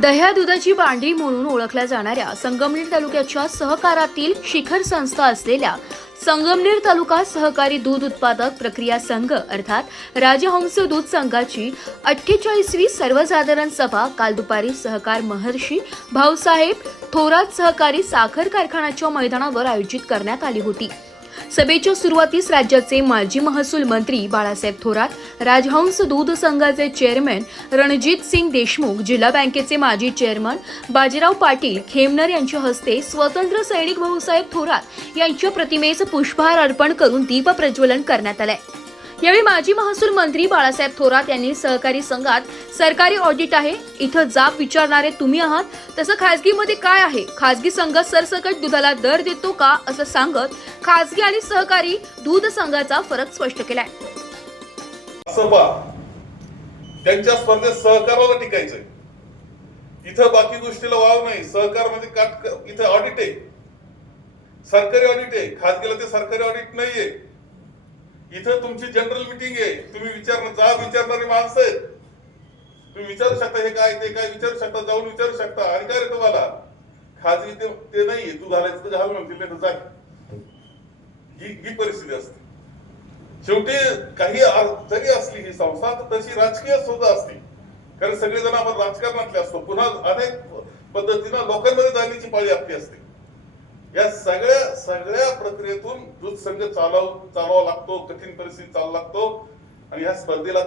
दह्या दुधाची भांडी म्हणून ओळखल्या जाणाऱ्या संगमनेर तालुक्याच्या सहकारातील शिखर संस्था असलेल्या संगमनेर तालुका सहकारी दूध उत्पादक प्रक्रिया संघ अर्थात राजहंस दूध संघाची अठ्ठेचाळीसवी सर्वसाधारण सभा काल दुपारी सहकार महर्षी भाऊसाहेब थोरात सहकारी साखर कारखान्याच्या मैदानावर आयोजित करण्यात आली होती. सभेच्या सुरुवातीस राज्याचे माजी महसूल मंत्री बाळासाहेब थोरात राजहंस दूध संघाचे चेअरमॅन रणजित सिंग देशमुख जिल्हा बँकेचे माजी चेअरमन बाजीराव पाटील खेमनर यांच्या हस्ते स्वतंत्र सैनिक भाऊसाहेब थोरात यांच्या प्रतिमेस पुष्पहार अर्पण करून दीप प्रज्वलन करण्यात आलंय. यावेळी माजी महसूल मंत्री बाळासाहेब थोरात यांनी सहकारी संघात सरकारी ऑडिट आहे. इथं जाब विचारणारे तुम्ही आहात. तसं खासगीमध्ये काय आहे? खासगी संघ सरसकट दुधाला दर देतो का? असं सांगत खासगी आणि सहकारी दूध संघाचा फरक स्पष्ट केलाय. त्यांच्या स्पर्धेत सहकाराला टिकायचंय. इथं बाकी गोष्टीला वाव नाही. सहकार म्हणजे काट इथं ऑडिट आहे. सरकारी ऑडिट आहे. खासगीला ते सरकारी ऑडिट नाहीये. इथं तुमची जनरल मिटिंग आहे. तुम्ही विचार जा विचारणारी माणसं आहेत. तुम्ही विचारू शकता हे काय ते काय विचारू शकता जाऊन विचारू शकता. आणि आहे तुम्हाला. खाजगी ते ते नाहीये तू घालायचं तर घाल म्हणतील नाही तर ही ही परिस्थिती असते. शेवटी काही जरी असली ही संस्था तर तशी राजकीय सुद्धा असते. कारण सगळेजण आपण राजकारणातले असतो. पुन्हा अनेक पद्धतीनं लोकांमध्ये जाण्याची पाळी आपली असते. या सगळ्या सगळ्या प्रक्रियेतून दूध संघ चालव चालवा लागतो कठीण परिस्थिती चालू लागतो. आणि या स्पर्धेला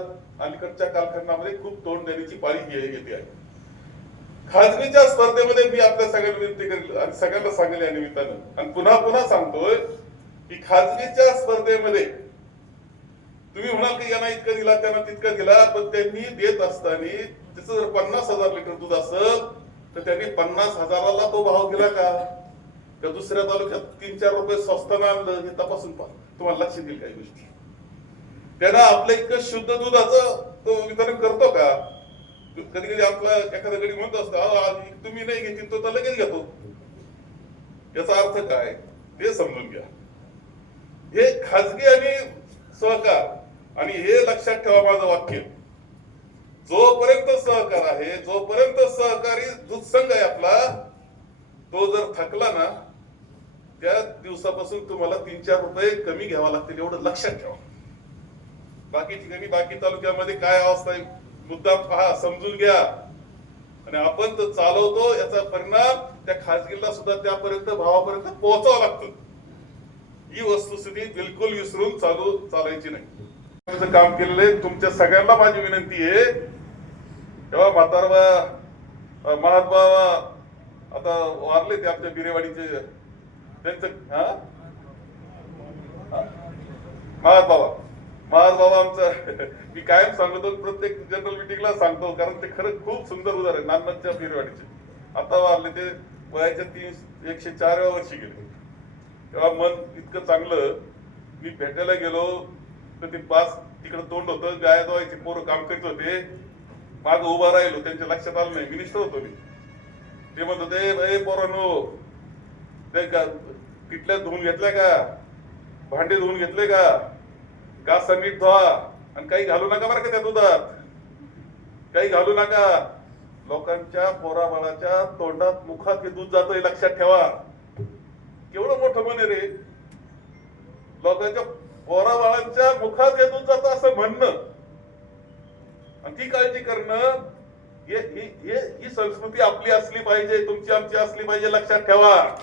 अलीकडच्या कालखंडामध्ये खूप तोंड देण्याची पाळी येते आहे. खाजगीच्या स्पर्धेमध्ये मी आपल्या सगळ्यांना विनंती करेल आणि सगळ्यांना सांगेल या निमित्तानं. आणि पुन्हा पुन्हा सांगतोय की खाजगीच्या स्पर्धेमध्ये तुम्ही म्हणाल की यांना इतकं दिला त्यांना तितकं दिला पण त्यांनी देत असताना त्याचं जर पन्नास हजार लिटर दूध असेल तर त्यांनी पन्नास हजाराला तो भाव दिला का? का दुसऱ्या तालुक्यात तीन चार रुपये स्वस्तानं आणलं हे तपासून पहा. तुम्हाला लक्ष देईल काही गोष्टी. त्यांना आपलं इतकं शुद्ध दुधाचं तो वितरण करतो का? कधी कधी आपला एखाद्या गडी म्हणतो असतो "अहो, तुम्ही नाही घेतील तो तर लगेच घेतो. याचा अर्थ काय? ते समजून घ्या. हे खाजगी आणि सहकार आणि हे लक्षात ठेवा माझं वाक्य. जोपर्यंत सहकार आहे जोपर्यंत सहकारी दूध संघ आहे आपला तो जर थकला ना त्या दिवसापासून तुम्हाला तीन चार रुपये कमी घ्यावा लागतील एवढं लक्षात ठेवा. बाकी ठिकाणी बाकी तालुक्यामध्ये काय अवस्था आहे मुद्दा पहा समजून घ्या. आणि आपण तर चालवतो याचा परिणाम त्या खाजगीला सुद्धा त्यापर्यंत भावापर्यंत पोहोचावं लागतं. ही वस्तुस्थिती बिलकुल विसरून चालू चालायची नाही. तुमचं काम केलेलं आहे तुमच्या सगळ्यांना माझी विनंती आहे. तेव्हा म्हातारबा महात्मा आता वारले ते आमच्या बिरेवाडीचे. त्यांचं हा? महाज बाबा आमचं मी कायम सांगतो प्रत्येक जनरल मिटिंगला सांगतो कारण ते खरं खूप सुंदर उदाहरण आहे नानमतच्या बिरेवाडीचे. आता वारले ते वयाच्या तीन एकशे चारव्या वर्षी गेले. तेव्हा मन इतकं चांगलं मी भेटायला गेलो तर ते पाच तिकडे तोंड होतं गाय दोवायचे पोरं काम करीत होते. माग उभा राहिलो त्यांच्या लक्षात आलं नाही मिनिस्टर होतो मी. ते म्हणत होते "ए पोरांनो ते का? किटल्या धुवून घेतल्या का? भांडे धुवून घेतले का? घास नीट धुवा. आणि काही घालू नका बरं का त्या दुधात. काही घालू नका. लोकांच्या पोराबाळाच्या तोंडात मुखात हे दूध जातं हे लक्षात ठेवा. केवढं मोठं मन रे. लोकांच्या पोराबाळांच्या मुखात हे दूध जातं असं म्हणणं. आणि ती काळजी करणं हे- ही संस्कृती आपली असली पाहिजे तुमची आमची असली पाहिजे लक्षात ठेवा.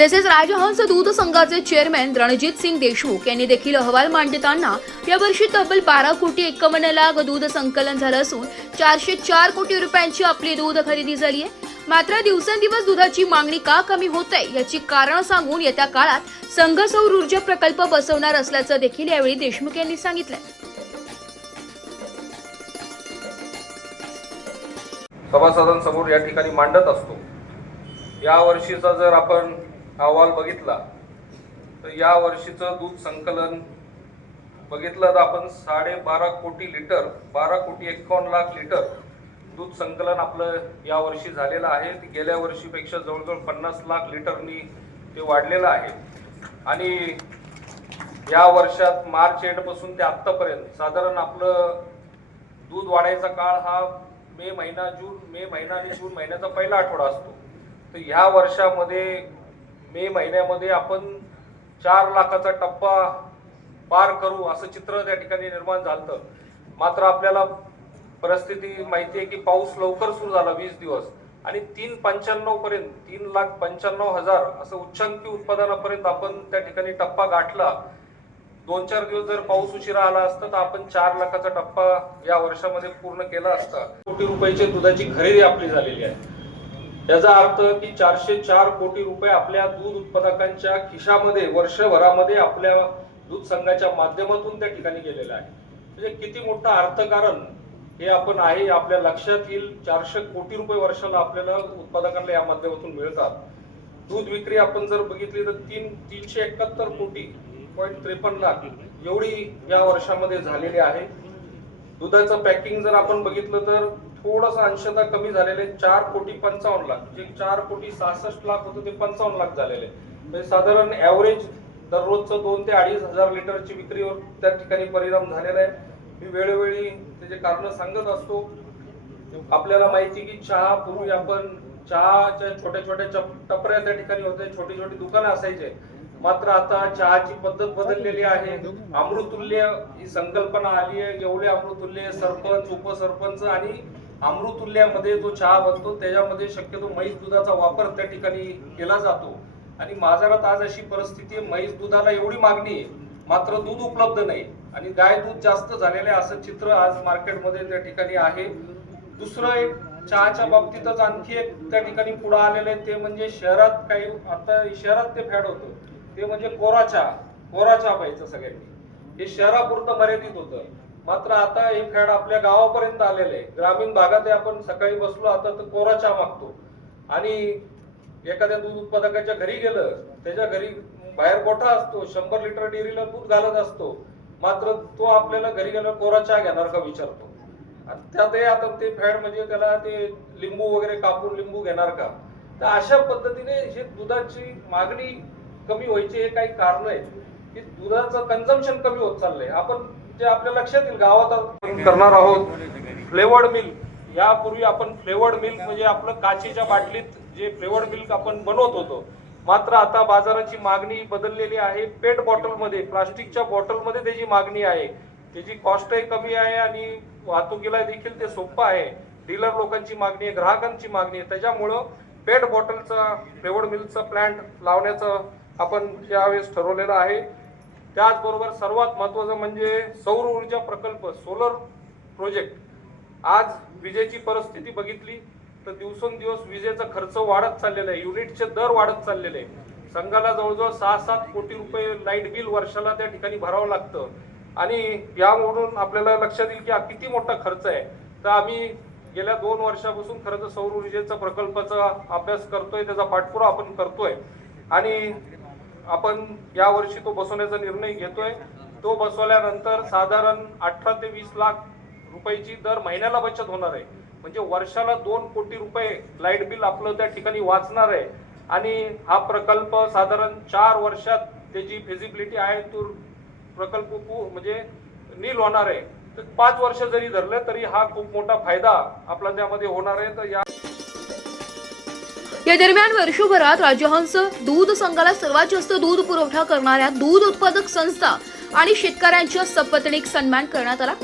तसेच राजहंस दूध संघाचे चेअरमॅन रणजित सिंग देशमुख यांनी देखील अहवाल मांडताना यावर्षी तब्बल बारा कोटी एकावन्न लाख दूध संकलन झालं असून चारशे चार कोटी रुपयांची आपली दूध खरेदी झाली आहे मात्र दिवसेंदिवस दुधाची मागणी का कमी होत आहे याची कारण सांगून येत्या काळात संघ सौर ऊर्जा प्रकल्प बसवणार असल्याचं देखील यावेळी देशमुख यांनी सांगितलंय. सभासदांसमोर या ठिकाणी मांडत असतो. या वर्षीचा जर आपण अहवाल बघितला तर या वर्षीचं दूध संकलन बघितलं तर आपण साडेबारा कोटी लिटर बारा कोटी एकावन्न लाख लिटर दूध संकलन आपलं या वर्षी झालेलं आहे. ते गेल्या वर्षीपेक्षा जवळजवळ पन्नास लाख लिटरनी ते वाढलेलं आहे. आणि या वर्षात मार्च एंडपासून ते आत्तापर्यंत साधारण आपलं दूध वाढायचा काळ हा मे महिना जून मे महिना आणि जून महिन्याचा पहिला आठवडा असतो. तर ह्या वर्षामध्ये मे महिन्यामध्ये आपण चार लाखाचा टप्पा पार करू असं चित्र त्या ठिकाणी निर्माण झालं मात्र आपल्याला परिस्थिती माहिती आहे की पाऊस लवकर सुरू झाला वीस दिवस आणि तीन पंच्याण्णव पर्यंत तीन लाख पंच्याण्णव हजार असं उच्चांकी उत्पादनापर्यंत आपण त्या ठिकाणी टप्पा गाठला. दोन चार दिवस जर पाऊस उशिरा आला असता तर आपण चार लाखाचा टप्पा या वर्षामध्ये पूर्ण केला असता. कोटी रुपयाची दुधाची खरेदी आपली झालेली आहे. याचा अर्थ की चारशे चार कोटी रुपये आपल्या दूध उत्पादकांच्या खिशामध्ये वर्षभरामध्ये आपल्या दूध संघाच्या माध्यमातून त्या ठिकाणी गेलेलं आहे म्हणजे किती मोठं अर्थकारण हे आपण आहे आपल्या लक्षात येईल. चारशे कोटी रुपये वर्षाला आपल्याला उत्पादकांना या माध्यमातून मिळतात. दूध विक्री आपण जर बघितली तर तीन तीनशे एकाहत्तर कोटी पॉईंट त्रेपन्न लाख एवढी या वर्षामध्ये झालेली आहे. दुधाचं पॅकिंग जर आपण बघितलं तर थोडस अंशतः कमी झालेले चार कोटी पंचावन्न लाख. जे चार कोटी सहासष्ट लाख होतं ते पंचावन्न लाख झालेले म्हणजे साधारण ॲव्हरेज दररोजचं दोन ते अडीच हजार लिटरची विक्रीवर त्या ठिकाणी परिणाम झालेला आहे. मी वेळोवेळी त्याचे कारण सांगत असतो. आपल्याला माहिती की चहा पूर्वी आपण चहाच्या छोट्या छोट्या टपऱ्या त्या ठिकाणी होते छोटी छोटी दुकानं असायचे. मात्र आता चहाची पद्धत बदललेली आहे. अमृतुल्य ही संकल्पना आली आहे. एवढे अमृतुल्य सरपंच उपसरपंच आणि अमृतुल्यामध्ये जो चहा बनतो त्याच्यामध्ये शक्यतो म्हैस दुधाचा वापर त्या ठिकाणी केला जातो. आणि बाजारात आज अशी परिस्थिती आहे म्हैस दुधाला एवढी मागणी आहे मात्र दूध उपलब्ध नाही. आणि गाय दूध जास्त झालेलं आहे असं चित्र आज मार्केटमध्ये त्या ठिकाणी आहे. दुसरं एक चहाच्या बाबतीतच आणखी एक त्या ठिकाणी पुढे आलेलं आहे ते म्हणजे शहरात काही आता शहरात ते फॅड होतं. ते म्हणजे कोरा चहा कोरा चहा पाहिजे सगळ्यांनी. हे शहरापुरतं मर्यादित होतं. मात्र आता हे फॅड आपल्या गावापर्यंत आलेलं आहे. ग्रामीण भागात आपण सकाळी बसलो आता तर कोरा चहा मागतो. आणि एखाद्या दूध उत्पादकाच्या घरी गेलं त्याच्या घरी बाहेर गोठा असतो शंभर लिटर डेअरीला दूध घालत असतो मात्र तो आपल्याला घरी गेल्यावर कोरा चहा घेणार का विचारतो? त्यात त्यातही आता ते फॅड म्हणजे त्याला ते लिंबू वगैरे कापून लिंबू घेणार का? तर अशा पद्धतीने हे दुधाची मागणी कमी व्हायची हे काही कारण आहे. की दुधाचं कन्झम्पशन कमी होत चाललंय. आपण जे आपल्या लक्षात येईल गावात करणार आहोत. फ्लेवर्ड मिल्क यापूर्वी आपण फ्लेवर्ड मिल्क म्हणजे आपलं काचेच्या बाटलीत जे फ्लेवर्ड मिल्क आपण बनवत होतो मात्र आता बाजाराची मागणी बदललेली आहे. पेट बॉटलमध्ये प्लास्टिकच्या बॉटलमध्ये त्याची मागणी आहे. त्याची कॉस्टही कमी आहे आणि वाहतुकीला देखील ते सोपं आहे. डीलर लोकांची मागणी आहे ग्राहकांची मागणी आहे. त्याच्यामुळं पेट बॉटलचा फ्लेवर्ड मिल्कचा प्लॅन्ट लावण्याचं आपण यावेळेस ठरवलेलं आहे त्याचबरोबर सर्वात महत्वाचं म्हणजे सौर ऊर्जा प्रकल्प सोलर प्रोजेक्ट आज विजेची परिस्थिती बघितली तर दिवसेंदिवस विजेचा खर्च वाढत चाललेला आहे. युनिटचे दर वाढत चाललेले आहे. संघाला जवळजवळ सहा सात कोटी रुपये लाइट बिल वर्षाला त्या ठिकाणी भरावं लागतं. आणि यावरून आपल्याला लक्षात येईल की हा किती मोठा खर्च आहे. तर आम्ही गेल्या दोन वर्षापासून खरं तर सौर ऊर्जेचा प्रकल्पाचा अभ्यास करतोय त्याचा पाठपुरावा आपण करतोय. आणि आपण यावर्षी तो बसवण्याचा निर्णय घेतोय. तो बसवल्यानंतर साधारण अठरा ते वीस लाख रुपयाची दर महिन्याला बचत होणार आहे. म्हणजे वर्षाला दोन कोटी रुपये लाइट बिल आपलं त्या ठिकाणी वाचणार आहे. आणि हा प्रकल्प साधारण चार वर्षात त्याची फिजिबिलिटी आहे तो प्रकल्प खूप म्हणजे नील होणार आहे. तर पाच वर्ष जरी धरलं तरी हा खूप मोठा फायदा आपला त्यामध्ये होणार आहे. तर या या दरम्यान वर्षभरात राज्यहंस दूध संघाला सर्वात जास्त दूध पुरवठा करणाऱ्या दूध उत्पादक संस्था आणि शेतकऱ्यांच्या सपत्नीक सन्मान करण्यात आला.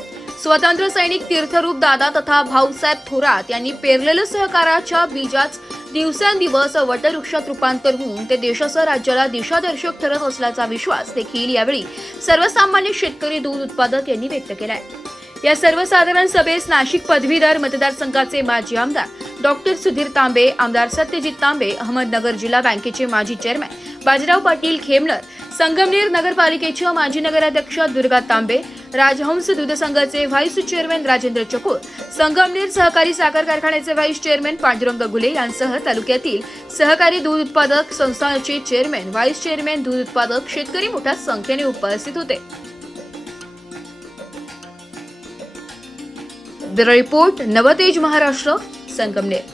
स्वतंत्र सैनिक तीर्थरूप दादा तथा भाऊसाहेब थोरात यांनी पेरलेलं सहकाराच्या बीजाच दिवसेंदिवस वटवृक्षात रूपांतर होऊन ते देशासह राज्याला दिशादर्शक ठरत असल्याचा विश्वास देखील यावेळी सर्वसामान्य शेतकरी दूध उत्पादक यांनी व्यक्त केलाय. या सर्वसाधारण सभेस नाशिक पदवीधर मतदारसंघाचे माजी आमदार डॉक्टर सुधीर तांबे आमदार सत्यजित तांबे अहमदनगर जिल्हा बँकेचे माजी चेअरमॅन बाजीराव पाटील खेमनर संगमनेर नगरपालिकेच्या माजी नगराध्यक्ष दुर्गा तांबे राजहंस दूध संघाचे व्हाईस चेअरमॅन राजेंद्र चकोर संगमनेर सहकारी साखर कारखान्याचे व्हाईस चेअरमॅन पांडुरंग गुले यांसह तालुक्यातील सहकारी दूध उत्पादक संस्थांचे चेअरमॅन व्हाईस चेअरमॅन दूध उत्पादक शेतकरी मोठ्या संख्येने उपस्थित होते. The report Navtej Maharashtra. Sangamner